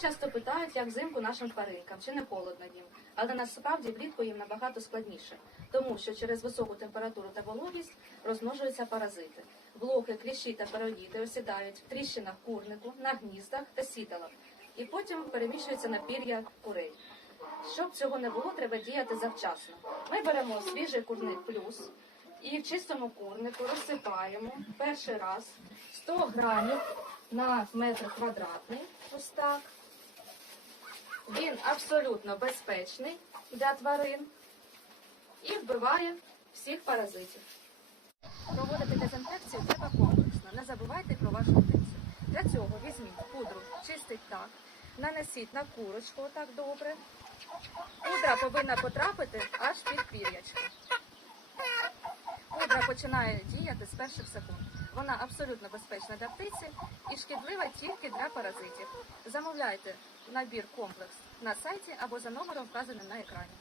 часто питають, як взимку нашим тваринкам, чи не холодно їм. Але насправді влітку їм набагато складніше, тому що через високу температуру та вологість розмножуються паразити. Блохи, кліщі та пароїди осідають в тріщинах курнику, на гніздах та сіталах, і потім переміщуються на пір'я курей. Щоб цього не було, треба діяти завчасно. Ми беремо свіжий курник плюс і в чистому курнику розсипаємо перший раз 100 грамів на метр квадратний. Ось так. Він абсолютно безпечний для тварин і вбиває всіх паразитів. Проводити дезінфекцію треба комплексно. Не забувайте про вашу птицю. Для цього візьміть пудру, чистий так, нанесіть на курочку отак добре. Пудра повинна потрапити аж під пір'ячко. Пудра починає діяти з перших секунд. Вона абсолютно безпечна для птиці і шкідлива тільки для паразитів. Замовляйте набір комплекс на сайті або за номером вказаним на екрані.